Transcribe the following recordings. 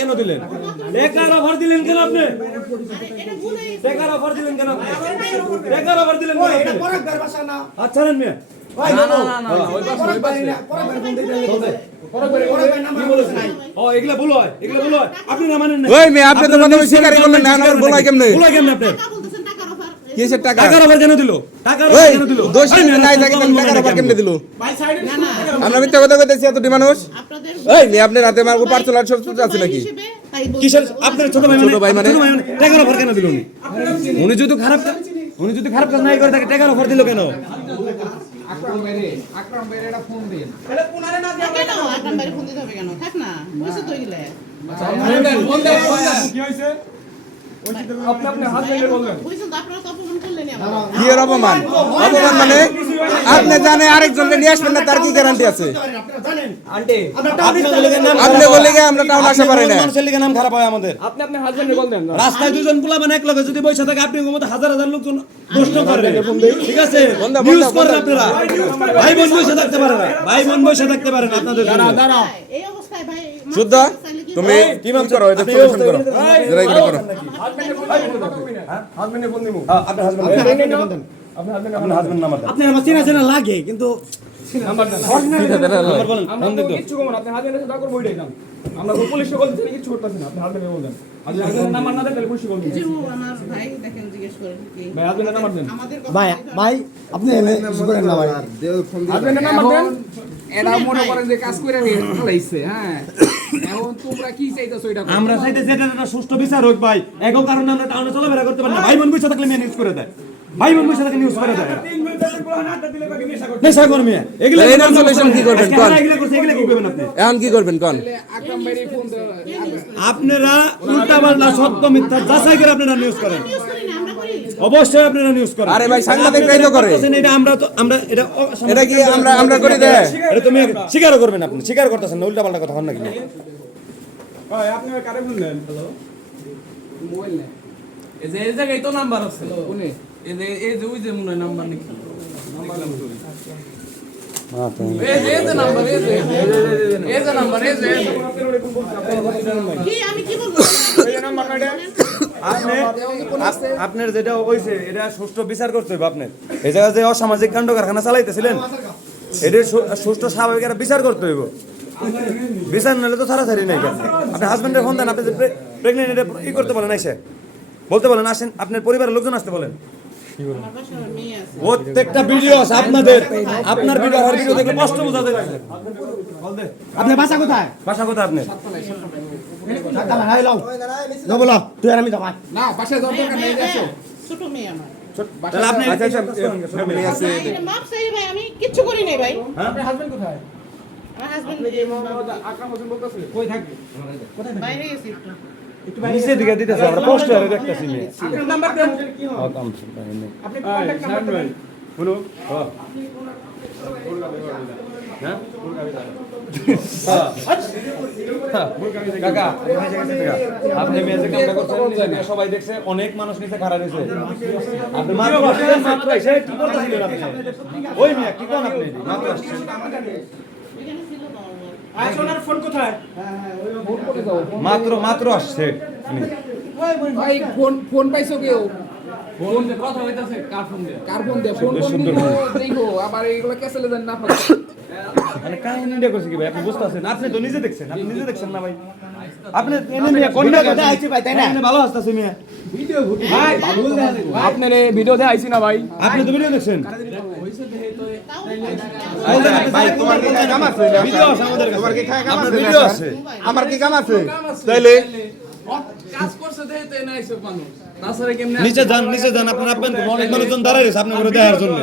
কেন দিলেন? টাকার অফার দিলেন কেন আপনি? টাকার অফার দিলেন কেন আপনি? টাকার অফার দিলেন কেন আপনি? আচ্ছা নেন মিয়া। এগুলা ভুল হয়, এগুলা ভুল হয়। আপনি না মানেন না। ওই মেয়ে, আপনি তো প্রথমে স্বীকারই করলেন না, আমার বলা কেমনে? ভুল হয় কেমনে আপনার? কিসের টাকা? টাকার অফার কেন দিল? টাকার ওই অফার কেন দিল? দোষ নাই থাকে তাহলে টাকার অফার কেমনে দিল? আমরা মিথ্যা কথা কইতেছি এতটি মানুষ? ওই মেয়ে, আপনার হাতে আমার পার্সোনাল সব কিছু আছে নাকি? কিসের আপনার ছোট ভাই ছোট ভাই মানে? টাকার অফার কেন দিল উনি? উনি যদি খারাপ কাজ নাই করে থাকে টাকার অফার দিল কেন? আকরাম ভাইরে একটা ফোন দিন। কেন আকরাম ভাইরে ফোন দিতে হবে কেন? থাক না, বুঝছো তো এগুলা। ফোন দেন। কি হইছে? আপনি হাজবেন্ডের বলবেন। বুঝছো তো আপনারা তো অপমান করলেনই আমার। কি এর অপমান? অপমান মানে আপনি জানে আরেকজনকে নিয়ে আসবেন না, তার কি গ্যারান্টি আছে? আন্টি আপনি বলে নাম আপনি বলে গিয়ে আমরা টাউন আসতে পারি না। মানুষের লিগে নাম খারাপ হয় আমাদের। আপনি আপনার হাজবেন্ডের বলবেন না। রাস্তায় দুজন পোলা মানে এক লগে যদি বসে থাকে আপনি মতো হাজার হাজার লোকজন প্রশ্ন করে। ঠিক আছে? বন্ধ, নিউজ বন্ধ, করেন আপনারা। ভাই বোন বসে থাকতে পারে না। ভাই বোন বসে থাকতে পারে না আপনাদের জন্য। এই অবস্থায় ভাই শুদ্ধ তুমি কি মাপ করো, এটা সলিউশন করো, যেটা এগুলো করো। হাজবেন্ডের ফোন দিমু। আপনার হাজবেন্ড নাম্বার দেন। আপনি আমার চেনা চেনা লাগে কিন্তু নাম্বার দেন। নাম্বার বলেন। আমরা ফোন তো দিন তো। কিচ্ছু করব না, আপনি হাজবেন্ডের সাথে করব ওইটাই কাম। আমরা তো পুলিশে বলতেছি না, কিচ্ছু করতেছি না, আপনি হাজবেন্ডের বলবেন। হাজবেন্ডের নাম্বার না দেন তাহলে পুলিশে বলবেন। জিরো আমার ভাই দেখেন জিজ্ঞেস করেন কি ভাই হাজবেন্ডের নাম্বার দেন। আমাদের ভাই ভাই আপনি এনে কিছু করেন না ভাই। হাজবেন্ডের নাম্বার দেন। এরা মনে করেন যে কাজ করে নিয়ে ফেলাইছে, হ্যাঁ। এখন তোমরা কি চাইতেছো এটা? আমরা চাইতেছি এটা একটা সুষ্ঠু বিচার হোক ভাই। একই কারণে আমরা টাউনে চলাফেরা করতে পারি না। ভাই বোন বসে থাকলে মেয়ে নিউজ করে দেয়। ভাই বোন বসে থাকলে নিউজ করে দেয়। নেশা কর্মী এগুলা এর solution কি করবেন কোন? এগুলা করছে এগুলা কি করবেন আপনি? এখন কি করবেন কোন? আকরাম ভাইরে ফোন দেওয়া। আপনারা উল্টাপাল্টা সত্য মিথ্যা যাচাই করে আপনারা নিউজ করেন। নিউজ করি না আমরা করি। অবশ্যই আপনারা নিউজ করেন। আরে ভাই, সাংবাদিকরাই তো করে। এটা আমরা এটা এটা কি আমরা করি দে? এটা তুমি স্বীকারও করবেন আপনি। স্বীকার করতেছেন না, উল্টাপাল্টা কথা হন নাকি? ভাই আপনি কারে বললেন? হ্যালো। মোবাইল নে। এই জায়গায় তো নাম্বার আছে। কোনে? এই যে ওই যে মনে হয় নাম্বার নাকি? নাম্বার এই যে নাম্বার কি আমি কি বলবো? এই নাম্বার নাইডা। আপনার যেটা হইছে এটা সুষ্ঠু বিচার করতে হবে আপনার। এই জায়গায় যে অসামাজিক কাণ্ড কারখানা চালাইতেছিলেন এটার সুষ্ঠু স্বাভাবিক একটা বিচার করতে হইব। বিচার নিলে তো ছাড়াছাড়ি নাই। আপনি হাজবেন্ডের ফোন দেন, আপনি যে প্রেগনেন্ট এটা ই করতে বলেন, আইসে বলতে বলেন, আসেন আপনার পরিবারের লোকজন আসতে বলেন। আমার বাসার মেয়ে আছে। প্রত্যেকটা ভিডিও আছে আপনাদের, আপনার ভিডিও আর ভিডিও দেখে কষ্ট বোঝা যায়। আপনার বাসা কোথায়? বাসা কোথায় আপনার? হাই লাও না বলো তুই আর আমি যাবাই। না, বাসায় যাওয়ার দরকার নেই, আসো। ছোট মেয়ে আমার। তাহলে আপনি ফ্যামিলি আছে। ভাই, এটা মাপ চাই ভাই, আমি কিচ্ছু করি নাই ভাই। আপনার হাজবেন্ড কোথায়? আমার হাজবেন্ড আকরাম হোসেন বলতেছে। কই থাকে? বাইরে গেছি একটু। নিচে দিকে দিতেছে, আমরা কষ্ট আর দেখতেছি মেয়ে। আপনার নাম্বার দেন। আপনি কন্টাক্ট নাম্বার দেন। বলো কাকা আপনি মেয়ে যে কামটা করছেন সবাই দেখছে, অনেক মানুষ নিচে খাড়া রয়েছে। আপনি মাত্র আসছেন, মাত্র এসে কি করতেছিলেন আপনি? ওই মেয়ে কি কোন আপনি মাত্র আসছেন? এখানে ছিল তো আমার বউ। আইসোনার ফোন কোথায়? ফোন করে দাও। মাত্র আসছে উনি। ভাই ফোন পাইছো কেউ? ফোন দিয়ে কথা হইতাছে, কার ফোন দিয়ে? কার ফোন দে? ফোন দেখো, আবার এইগুলো ক্যাসেলে দেন না পারে। মানে কাহিনীটা করছে কি ভাই আপনি বুঝতেছেন? আপনি তো নিজে দেখছেন, আপনি নিজে দেখছেন না ভাই? আপনি এনে মেয়ে কন্যা কথা আইছি ভাই, তাই না? এনে ভালো আসতেছে মেয়ে। ভাই আপনার এই ভিডিও দিয়ে আইছি না ভাই। আপনি তো ভিডিও দেখছেন? ভাই তোমার কি কাম আছে? ভিডিও আছে আমাদের কাছে। তোমার কি কাম আপনার আছে? ভিডিও আছে। আমার কি কাম আছে? তাইলে কাজ করছে দেখে তো এনে আইছে মানুষ। তাছাড়া কেমনে নিচে যান আপনার আপনি অনেক মানুষজন দাঁড়ায় রয়েছে আপনার করে দেখার জন্য।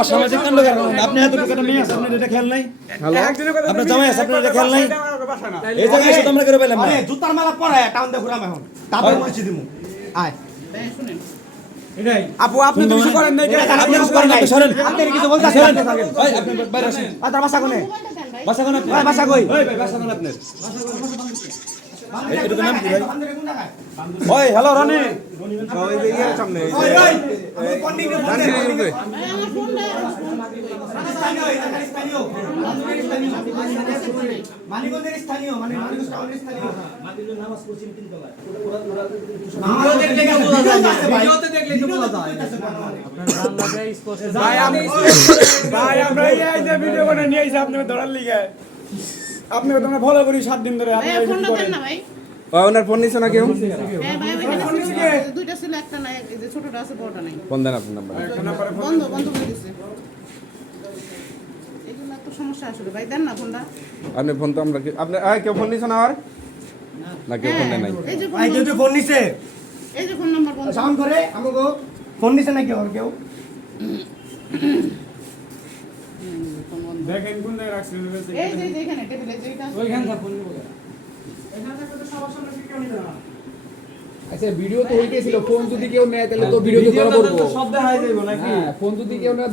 অসামাজিক কাণ্ড কারখানা আপনি এত টাকা মেয়ে আছে, আপনার এটা খেয়াল নাই? আপনার জামাই আছে, আপনার এটা খেয়াল নাই? এই জায়গায় এসে তো আমরা করে পেলাম না। আরে জুতার মালা পরায় টাউন দে ঘুরাম এখন তারপর বলছি দিমু আয় ভাই শুনেন। আপু আপনি তো কিছু করেন নাই আপনি কিছু করেন না, আপনি সরেন। আপনি কিছু বলতাছেন ভাই আপনি বাইরে আসেন। আর তার বাসা কোনে? মোবাইলটা দেন ভাই। বাসা কোন আপনার? ভাই বাসা কই? ভাই ভাই বাসা কোন আপনার? এটুকু নাম কি ভাই? ওই হ্যালো রনি, ওই যে ইয়ের সামনে এই যে ধানসিঁড়ির উপরে। ভাই, আমার ফোনটা মানিকগঞ্জের স্থানীয় মানে মানিকগঞ্জ টাউনের স্থানীয় ভিডিওতে দেখলে তো বোঝা যায়। ভাই আমরা এই যে ভিডিও করে নিয়ে আইছি আপনাকে ধরার লিগে। আপনি তো আমরা ফলো করি 7 দিন ধরে। ভাই, আপনি আর ফোনটা দেন না ভাই। ওনার ফোন নিছে না কেউ? হ্যাঁ ভাই, ওইখানে দুইটা ছিল, একটা নাই, এই যে ছোটটা আছে, বড়টা নাই। ফোন দেন আপনার নাম্বার। বন্ধ করে দিছে। এগুলো একটা সমস্যা আসলে ভাই, দেন না ফোনটা। আপনি ফোন তো আমরা আপনি কেউ ফোন নিছে না আর না কেউ ফোন দেয় নাই? এই যে ভাই কেউ ফোন নিছে এই যে ফোন নাম্বার বন্ধ। সাউন্ড করে আমাকে ফোন নিছে নাকি আর কেউ ফোন বন্ধ। দেখেন কোন জায়গায় রাখছেন। এই যে এখানে টেবিলে যেটা আছে। ওইখান থেকে ফোন নিব। আচ্ছা ভিডিও তো হইতেছিল, ফোন যদি কেউ নেয় তাহলে তো ভিডিও তো ধরা পড়বো। সব দেখা যাবে নাকি? হ্যাঁ, ফোন যদি কেউ নেয়